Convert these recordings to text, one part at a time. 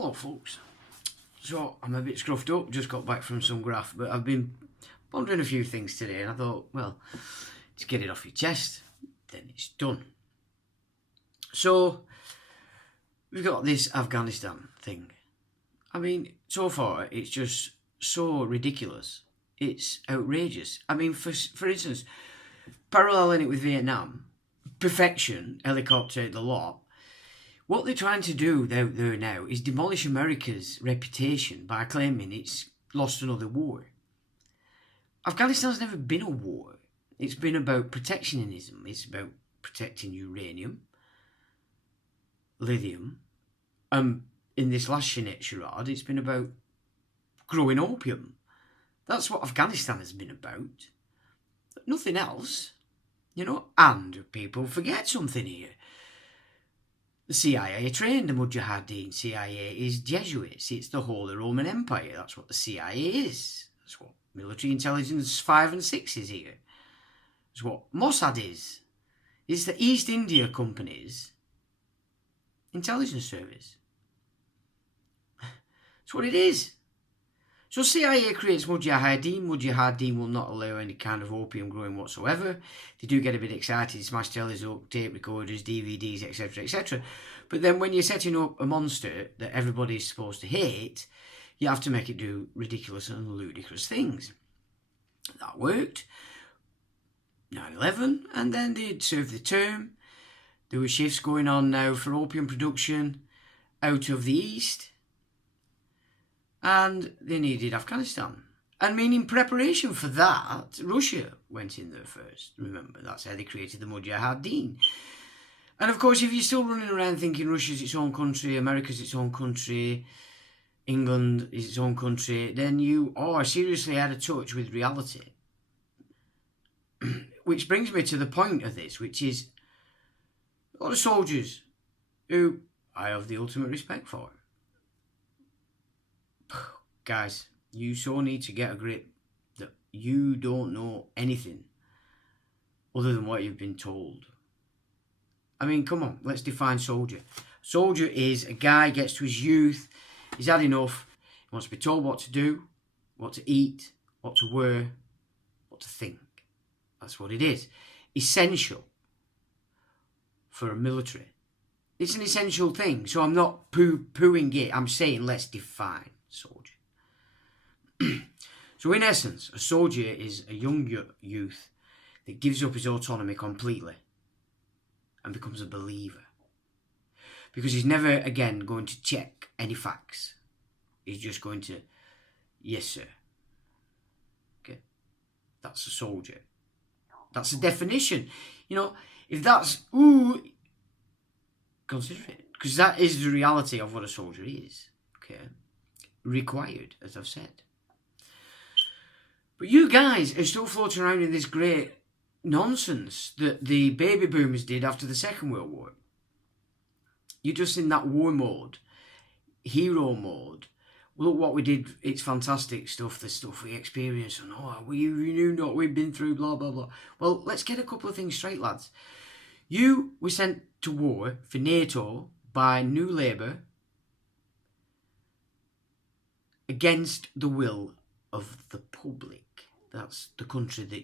Hello folks. So I'm a bit scruffed up, just got back from some graft, but I've been pondering a few things today and I thought, well, to get it off your chest, then it's done. So we've got this Afghanistan thing. I mean, so far it's just so ridiculous. It's outrageous. I mean, for instance, paralleling it with Vietnam, perfection, helicopter, the lot. What they're trying to do out there now is demolish America's reputation by claiming it's lost another war. Afghanistan's never been a war. It's been about protectionism. It's about protecting uranium, lithium. In this last charade, it's been about growing opium. That's what Afghanistan has been about. Nothing else. And people forget something here. The CIA trained the Mujahideen. CIA is Jesuits. It's the Holy Roman Empire. That's what the CIA is. That's what Military Intelligence 5 and 6 is here. That's what Mossad is. It's the East India Company's intelligence service. That's what it is. So CIA creates Mujahideen. Mujahideen will not allow any kind of opium growing whatsoever. They do get a bit excited, smash tellies up, tape recorders, DVDs, etc, etc. But then when you're setting up a monster that everybody's supposed to hate, you have to make it do ridiculous and ludicrous things. That worked. 9/11, and then they'd served the term. There were shifts going on now for opium production out of the East. And they needed Afghanistan. And in preparation for that, Russia went in there first. Remember, that's how they created the Mujahideen. And of course, if you're still running around thinking Russia's its own country, America's its own country, England is its own country, then you are seriously out of touch with reality. Which brings me to the point of this, which is a lot of soldiers who I have the ultimate respect for. Guys, you so need to get a grip that you don't know anything other than what you've been told. I mean, come on, let's define soldier. Soldier is a guy gets to his youth, he's had enough, he wants to be told what to do, what to eat, what to wear, what to think. That's what it is. Essential for a military. It's an essential thing, so I'm not poo-pooing it, I'm saying let's define soldier. So in essence, a soldier is a young youth that gives up his autonomy completely and becomes a believer. Because he's never again going to check any facts. He's just going to, yes sir. Okay, that's a soldier. That's the definition. If that's, consider it. Because that is the reality of what a soldier is. Okay, required, as I've said. But you guys are still floating around in this great nonsense that the baby boomers did after the Second World War. You're just in that war mode, hero mode. Look what we did, it's fantastic stuff, the stuff we experienced, and you knew what we've been through, blah, blah, blah. Well, let's get a couple of things straight, lads. You were sent to war for NATO by New Labour against the will of the public. That's the country that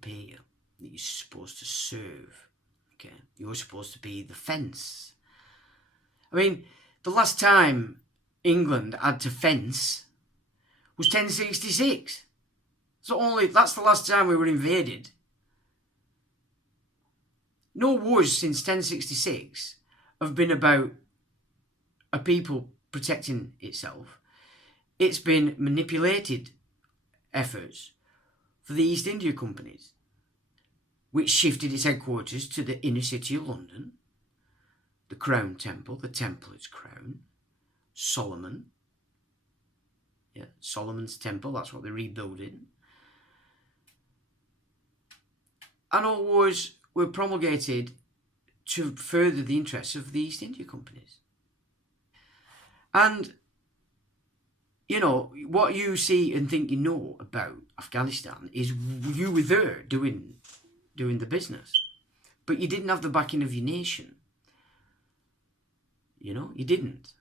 pay you, that you're supposed to serve. Okay, you're supposed to be the fence. I mean, the last time England had to fence was 1066. That's the last time we were invaded. No wars since 1066 have been about a people protecting itself. It's been manipulated efforts for the East India Companies, which shifted its headquarters to the inner city of London, the Crown Temple, the Templar's Crown, Solomon. Yeah, Solomon's Temple, that's what they're rebuilding. And all wars were promulgated to further the interests of the East India Companies. And what you see and think you know about Afghanistan is you were there doing the business. But you didn't have the backing of your nation. You didn't.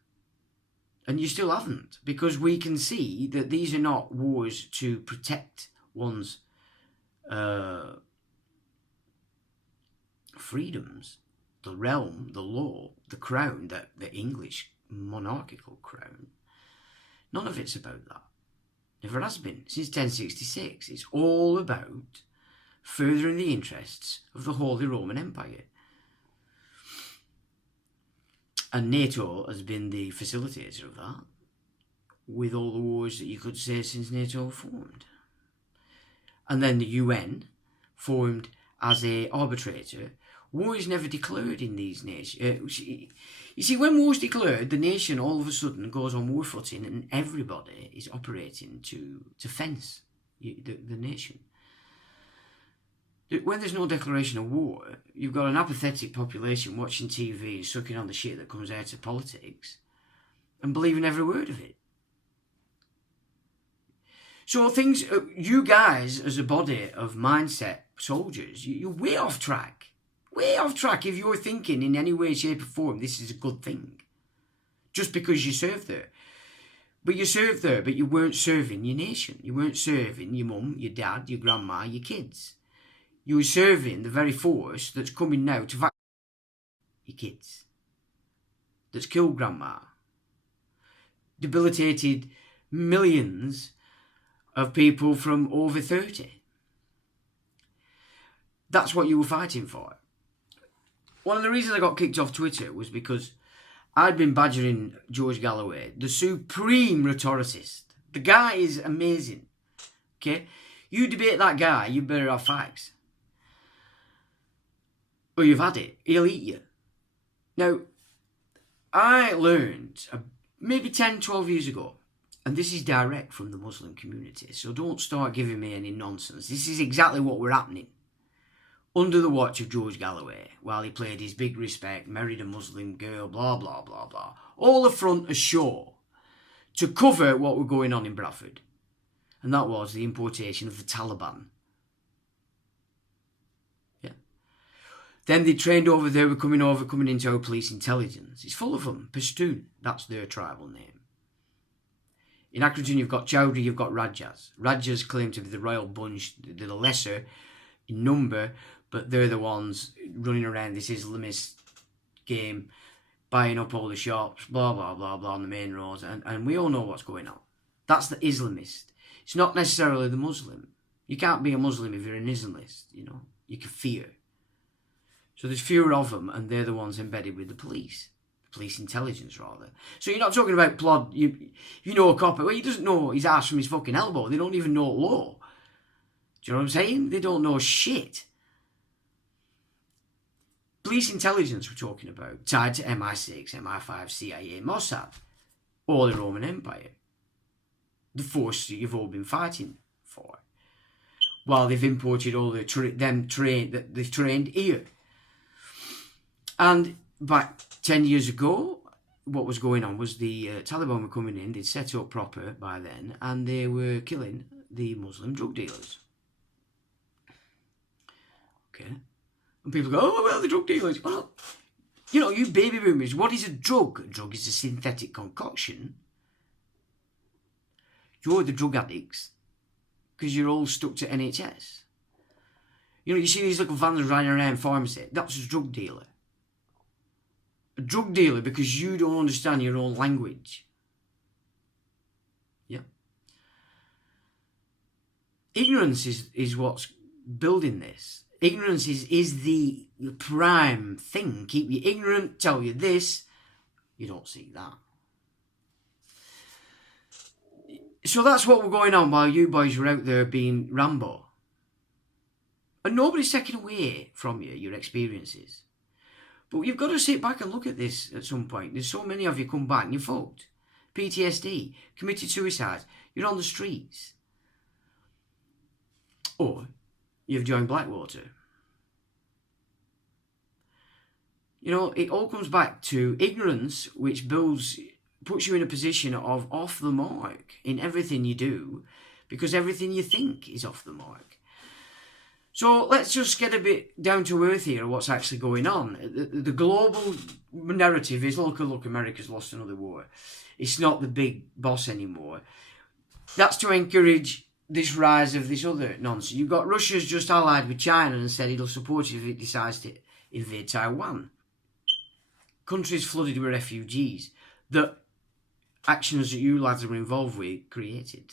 And you still haven't, because we can see that these are not wars to protect one's freedoms, the realm, the law, the crown, the English monarchical crown. None of it's about that. Never has been. Since 1066, it's all about furthering the interests of the Holy Roman Empire. And NATO has been the facilitator of that, with all the wars that you could say since NATO formed. And then the UN formed as a arbitrator. War is never declared in these nations. You see, when war's declared, the nation all of a sudden goes on war footing and everybody is operating to fence the nation. When there's no declaration of war, you've got an apathetic population watching TV and sucking on the shit that comes out of politics and believing every word of it. So things, you guys as a body of mindset soldiers, you're way off track. Way off track if you're thinking in any way, shape or form this is a good thing. Just because you served there. But you served there, but you weren't serving your nation. You weren't serving your mum, your dad, your grandma, your kids. You were serving the very force that's coming now to vaccinate your kids. That's killed grandma. Debilitated millions of people from over 30. That's what you were fighting for. One of the reasons I got kicked off Twitter was because I'd been badgering George Galloway, the supreme rhetoricist. The guy is amazing. Okay? You debate that guy, you better have facts. Or you've had it. He'll eat you. Now, I learned maybe 10, 12 years ago, and this is direct from the Muslim community, so don't start giving me any nonsense. This is exactly what were happening. Under the watch of George Galloway, while he played his big respect, married a Muslim girl, blah, blah, blah, blah. All a front, a show, to cover what was going on in Bradford. And that was the importation of the Taliban. Yeah. Then they trained over there, were coming into our police intelligence. It's full of them. Pashtun, that's their tribal name. In Accrington, you've got Chowdhury, you've got Rajas. Rajas claim to be the royal bunch, they're the lesser in number, but they're the ones running around this Islamist game, buying up all the shops, blah, blah, blah, blah, on the main roads, and we all know what's going on. That's the Islamist. It's not necessarily the Muslim. You can't be a Muslim if you're an Islamist, you know. You can fear. So there's fewer of them, and they're the ones embedded with the police intelligence, rather. So you're not talking about plod, you know a cop, well, he doesn't know his ass from his fucking elbow. They don't even know law. Do you know what I'm saying? They don't know shit. Police intelligence we're talking about, tied to MI6, MI5, CIA, Mossad, or the Roman Empire. The force that you've all been fighting for. While they've imported all they've trained here. And back 10 years ago, what was going on was the Taliban were coming in, they'd set up proper by then, and they were killing the Muslim drug dealers. Okay. And people go, oh, well, the drug dealers. Well, you know, you baby boomers, what is a drug? A drug is a synthetic concoction. You're the drug addicts because you're all stuck to NHS. You know, you see these little vans riding around pharmacy. That's a drug dealer. A drug dealer because you don't understand your own language. Yeah. Ignorance is what's building this. Ignorance is the prime thing. Keep you ignorant, tell you this, you don't see that. So that's what was going on while you boys were out there being Rambo. And nobody's taking away from you your experiences. But you've got to sit back and look at this at some point. There's so many of you come back and you're fucked. PTSD, committed suicide, you're on the streets. Or you've joined Blackwater. You know, it all comes back to ignorance, which puts you in a position of off the mark in everything you do, because everything you think is off the mark. So let's just get a bit down to earth here of what's actually going on. The global narrative is, look, America's lost another war. It's not the big boss anymore. That's to encourage this rise of this other nonsense. You've got Russia's just allied with China and said it'll support it if it decides to invade Taiwan. Countries flooded with refugees that actions that you lads are involved with created.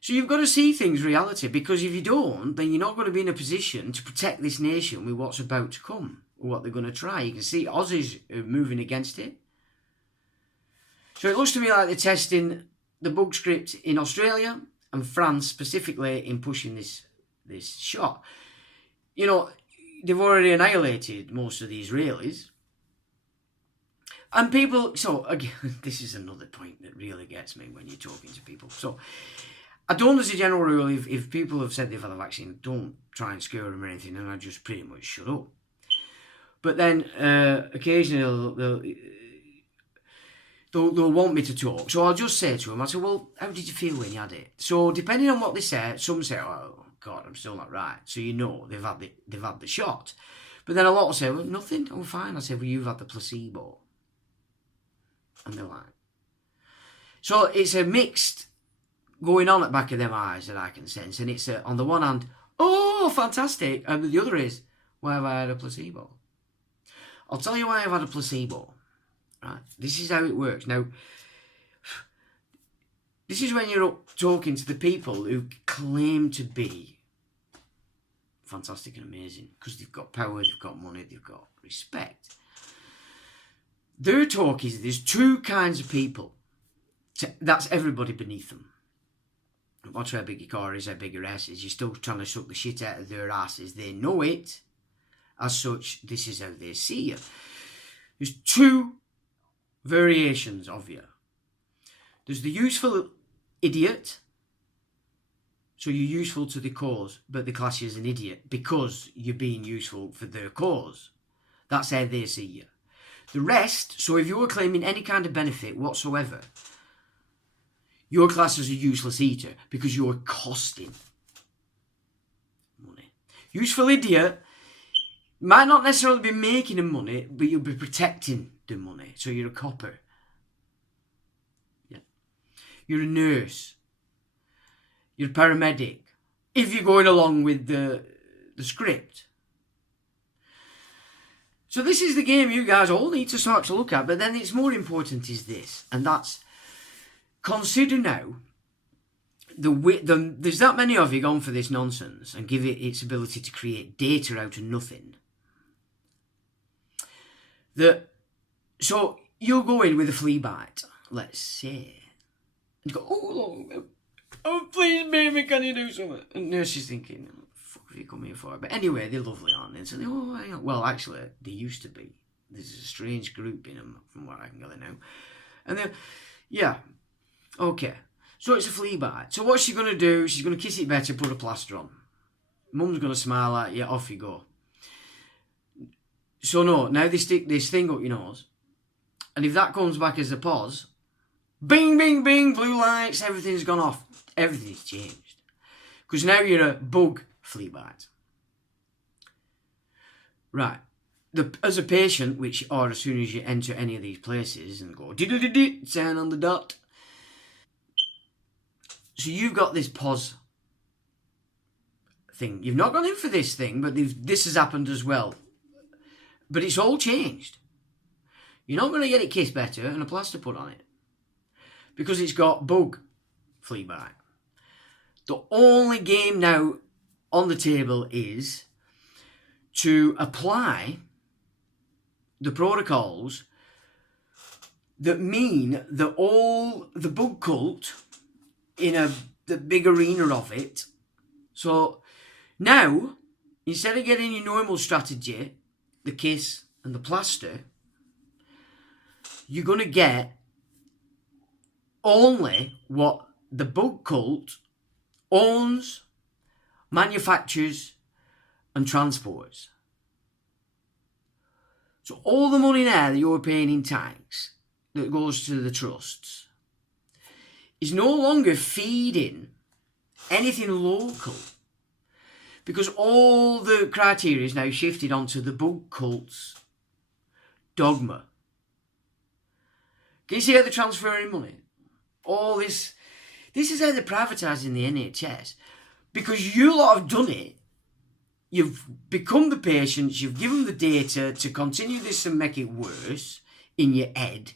So you've got to see things reality, because if you don't, then you're not going to be in a position to protect this nation with what's about to come, or what they're going to try. You can see Aussies are moving against it. So it looks to me like they're testing the bug script in Australia and France specifically in pushing this shot. You know, they've already annihilated most of the Israelis. And people, so again, this is another point that really gets me when you're talking to people. So I don't, as a general rule, if people have said they've had a vaccine, don't try and scare them or anything, and I just pretty much shut up. But then occasionally they'll want me to talk. So I'll just say to them, I say, well, how did you feel when you had it? So depending on what they say, some say, oh, God, I'm still not right. So you know they've had the shot. But then a lot will say, well, nothing, I'm fine. I say, well, you've had the placebo. And they're like... So it's a mixed going on at the back of them eyes that I can sense. And it's on the one hand, oh, fantastic. And the other is, why have I had a placebo? I'll tell you why I've had a placebo. Right? This is how it works. Now, this is when you're up talking to the people who claim to be fantastic and amazing, because they've got power, they've got money, they've got respect. Their talk is there's two kinds of people. That's everybody beneath them. No matter how big your car is, how big your ass is, you're still trying to suck the shit out of their asses. They know it. As such, this is how they see you. There's two variations of you. There's the useful idiot. So you're useful to the cause, but they class you as an idiot because you're being useful for their cause. That's how they see you. The rest, so if you're claiming any kind of benefit whatsoever, you're classed as a useless eater because you're costing money. Useful idiot might not necessarily be making the money, but you'll be protecting the money. So you're a copper. Yeah. You're a nurse. You're a paramedic. If you're going along with the script. So this is the game you guys all need to start to look at. But then it's more important is this. And that's, consider now, there's that many of you gone for this nonsense and give it its ability to create data out of nothing. So you'll go in with a flea bite, let's say. And you go, oh, please, baby, can you do something? And nurse is thinking, what the fuck have you come here for? But anyway, they're lovely, aren't they? And so they, well, actually, they used to be. There's a strange group in them, from what I can gather now. And then, yeah, okay. So it's a flea bite. So what's she going to do? She's going to kiss it better, put a plaster on. Mum's going to smile at you, off you go. So no, now they stick this thing up your nose. And if that comes back as a pause, bing, bing, bing, blue lights, everything's gone off. Everything's changed. Because now you're a bug flea bite. Right. As a patient, or as soon as you enter any of these places and go, 10 on the dot. So you've got this pause thing. You've not gone in for this thing, but this has happened as well. But it's all changed. You're not going to get it kissed better and a plaster put on it. Because it's got bug flea bite. The only game now on the table is to apply the protocols that mean that all the bug cult in the big arena of it. So now, instead of getting your normal strategy, the kiss and the plaster, you're going to get only what the bug cult owns, manufactures and transports. So all the money now that you're paying in tax that goes to the trusts is no longer feeding anything local. Because all the criteria is now shifted onto the bug cult's dogma. Can you see how they're transferring money? All this is how they're privatising the NHS. Because you lot have done it. You've become the patients, you've given the data to continue this and make it worse in your head.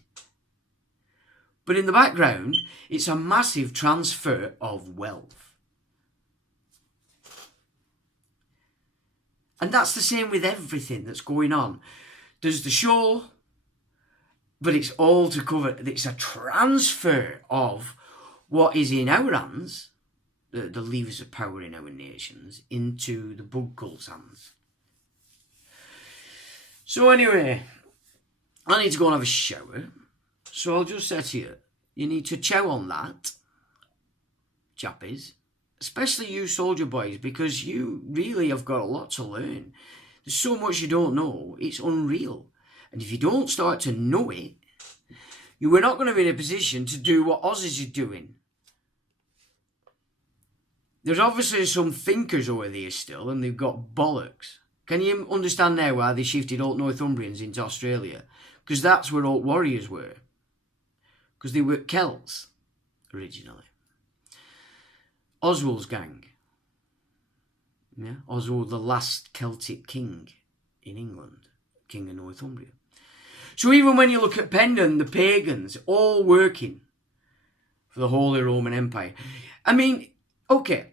But in the background, it's a massive transfer of wealth. And that's the same with everything that's going on. There's the show, but it's all to cover. It's a transfer of what is in our hands, the levers of power in our nations, into the bug cult's hands. So anyway, I need to go and have a shower. So I'll just say to you, you need to chow on that, chappies. Especially you soldier boys, because you really have got a lot to learn. There's so much you don't know, it's unreal. And if you don't start to know it, you are not going to be in a position to do what Aussies are doing. There's obviously some thinkers over there still, and they've got bollocks. Can you understand now why they shifted Old Northumbrians into Australia? Because that's where Old Warriors were. Because they were Celts, originally. Oswald's gang. Yeah, Oswald, the last Celtic king in England, king of Northumbria. So even when you look at Pendon, the pagans, all working for the Holy Roman Empire. I mean, okay,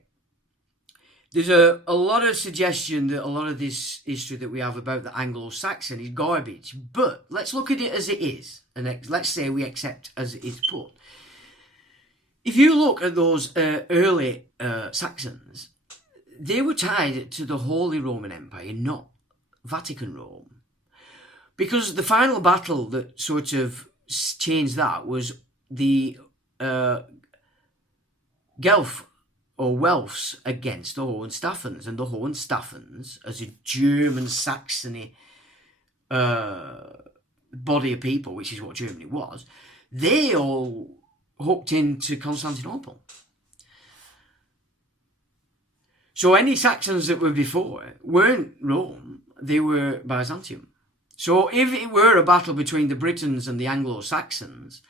there's a lot of suggestion that a lot of this history that we have about the Anglo-Saxon is garbage, but let's look at it as it is, and let's say we accept as it is put. If you look at those early Saxons, they were tied to the Holy Roman Empire, not Vatican Rome. Because the final battle that sort of changed that was the Guelph or Welfs against the Hohenstaufens. And the Hohenstaufens, as a German Saxony body of people, which is what Germany was, they all hooked into Constantinople. So any Saxons that were before weren't Rome, they were Byzantium. So if it were a battle between the Britons and the Anglo-Saxons,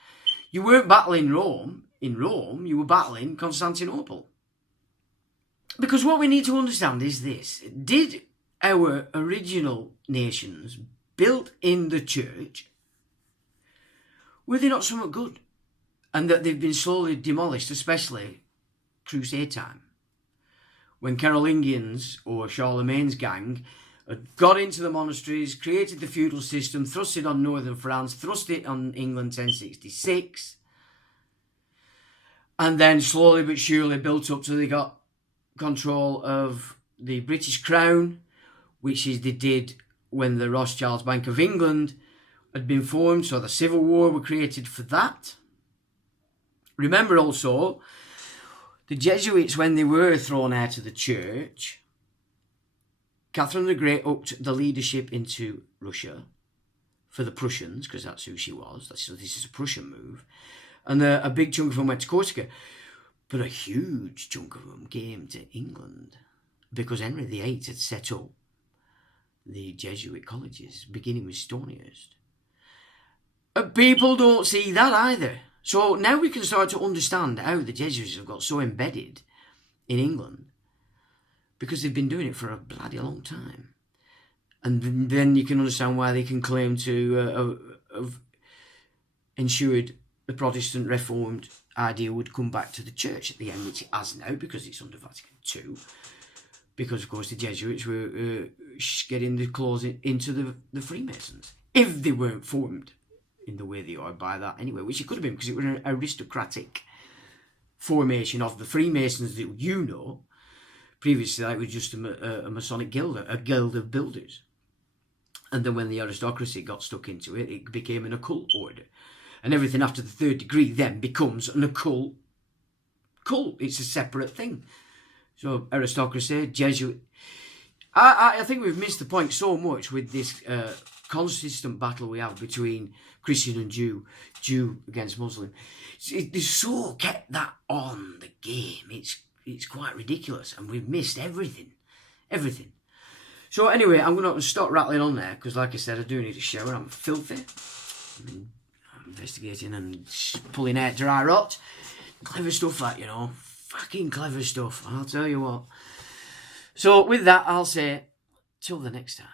you weren't battling Rome, in Rome, you were battling Constantinople. Because what we need to understand is this: did our original nations built in the church, were they not somewhat good? And that they've been slowly demolished, especially Crusade time, when Carolingians or Charlemagne's gang had got into the monasteries, created the feudal system, thrust it on northern France, thrust it on England 1066, and then slowly but surely built up till they got control of the British Crown, which is they did when the Rothschilds Bank of England had been formed, so the Civil War were created for that. Remember also, the Jesuits, when they were thrown out of the church, Catherine the Great upped the leadership into Russia for the Prussians, because that's who she was. So this is a Prussian move. And a big chunk of them went to Corsica. But a huge chunk of them came to England because Henry VIII had set up the Jesuit colleges, beginning with Stonyhurst. People don't see that either. So now we can start to understand how the Jesuits have got so embedded in England, because they've been doing it for a bloody long time. And then you can understand why they can claim to have ensured the Protestant Reformed idea would come back to the church at the end, which it has now, because it's under Vatican II. Because, of course, the Jesuits were getting the claws into the Freemasons, if they weren't formed in the way they are by that anyway, which it could have been, because it was an aristocratic formation of the Freemasons that you know. Previously, that was just a Masonic guild, a guild of builders. And then when the aristocracy got stuck into it, it became an occult order. And everything after the third degree then becomes an occult cult. It's a separate thing. So aristocracy, Jesuit. I think we've missed the point so much with this consistent battle we have between Christian and Jew against Muslim. They so kept that on the game. It's quite ridiculous, and we've missed everything. everything. So anyway, I'm going to stop rattling on there because, like I said, I do need a shower. I'm filthy. I'm investigating and pulling out dry rot. Clever stuff, that, you know. Fucking clever stuff. I'll tell you what. So with that, I'll say, till the next time.